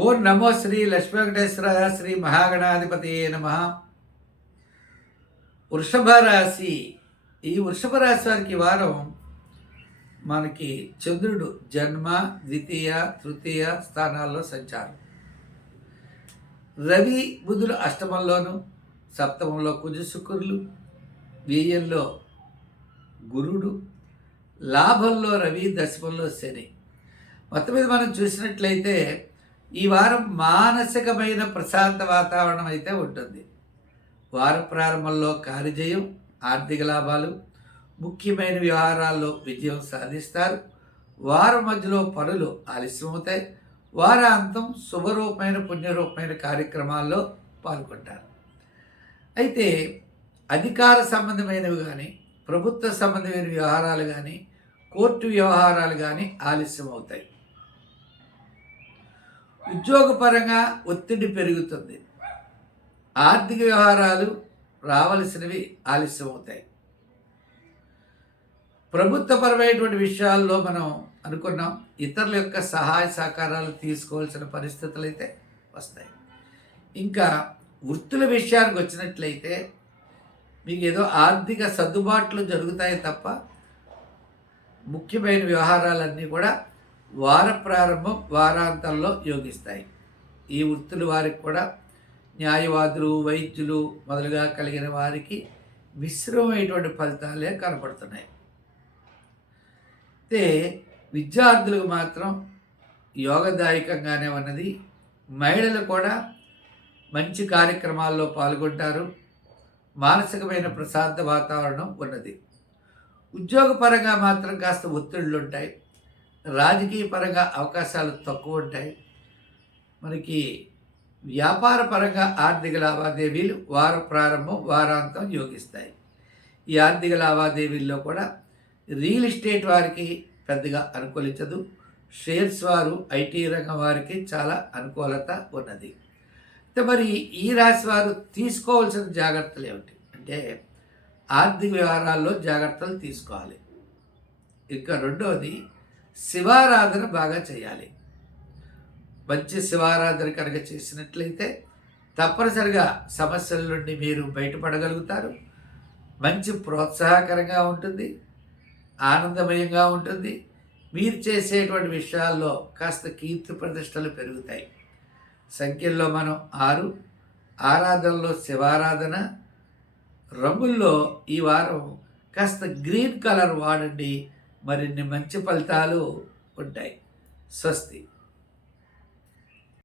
ఓం నమో శ్రీ లక్ష్మీ వెంకటేశ్వర శ్రీ మహాగణాధిపతి నమ. వృషభ రాశి. ఈ వృషభ రాశి వారికి వారం మనకి చంద్రుడు జన్మ ద్వితీయ తృతీయ స్థానాల్లో సంచారం. రవి బుధులు అష్టమంలోను సప్తమంలో కుజ శుక్రులు వ్యయంలో గురుడు లాభంలో రవి దశమంలో శని. మొత్తం మీద మనం చూసినట్లయితే ఈ వారం మానసికమైన ప్రశాంత వాతావరణం అయితే ఉంటుంది. వార ప్రారంభంలో కార్యజయం ఆర్థిక లాభాలు ముఖ్యమైన వ్యవహారాల్లో విజయం సాధిస్తారు. వారం మధ్యలో పనులు ఆలస్యమవుతాయి వారాంతం శుభరూపమైన పుణ్యరూపమైన కార్యక్రమాల్లో పాల్గొంటారు. అయితే అధికార సంబంధమైనవి కానీ ప్రభుత్వ సంబంధమైన వ్యవహారాలు కానీ కోర్టు వ్యవహారాలు కానీ ఆలస్యం అవుతాయి. ఉద్యోగపరంగా ఒత్తిడి పెరుగుతుంది. ఆర్థిక వ్యవహారాలు రావలసినవి ఆలస్యం అవుతాయి ప్రభుత్వపరమైనటువంటి విషయాల్లో మనం అనుకున్నాం ఇతరుల యొక్క సహాయ సహకారాలు తీసుకోవాల్సిన పరిస్థితులు అయితే వస్తాయి. ఇంకా వృత్తుల విషయానికి వచ్చినట్లయితే మీకు ఏదో ఆర్థిక సర్దుబాట్లు జరుగుతాయి తప్ప ముఖ్యమైన వ్యవహారాలన్నీ కూడా వార ప్రారంభం వారాంతంలో యోగిస్తాయి. ఈ వృత్తుల వారికి కూడా న్యాయవాదులు వైద్యులు మొదలుగా కలిగిన వారికి మిశ్రమైనటువంటి ఫలితాలే కనపడుతున్నాయి. అయితే విద్యార్థులకు మాత్రం యోగదాయకంగానే ఉన్నది. మహిళలు కూడా మంచి కార్యక్రమాల్లో పాల్గొంటారు. మానసికమైన ప్రశాంత వాతావరణం ఉన్నది. ఉద్యోగపరంగా మాత్రం కాస్త ఒత్తిళ్ళు ఉంటాయి రాజకీయ పరంగా అవకాశాలు తక్కువ ఉంటాయి. మనకి వ్యాపార పరంగా ఆర్థిక లావాదేవీలు వార ప్రారంభం వారాంతం యోగిస్తాయి. ఈ ఆర్థిక లావాదేవీల్లో కూడా రియల్ ఎస్టేట్ వారికి పెద్దగా అనుకూలించదు. షేర్స్ వారు ఐటీ రంగం వారికి చాలా అనుకూలత ఉన్నది. అయితే మరి ఈ రాశి వారు తీసుకోవాల్సిన జాగ్రత్తలు ఏమిటి? అంటే ఆర్థిక వ్యవహారాల్లో జాగ్రత్తలు తీసుకోవాలి. ఇంకా రెండవది శివారాధన బాగా చేయాలి. మంచి శివారాధన కనుక చేసినట్లయితే తప్పనిసరిగా సమస్యల నుండి మీరు బయటపడగలుగుతారు. మంచి ప్రోత్సాహకరంగా ఉంటుంది. ఆనందమయంగా ఉంటుంది. మీరు చేసేటువంటి విషయాల్లో కాస్త కీర్తి ప్రతిష్టలు పెరుగుతాయి. సంఖ్యల్లో మనం ఆరు ఆరాధనలో శివారాధన రంగుల్లో ఈ వారం కాస్త గ్రీన్ కలర్ వాడండి. మరిన్ని మంచి ఫలితాలు ఉంటాయి. స్వస్తి.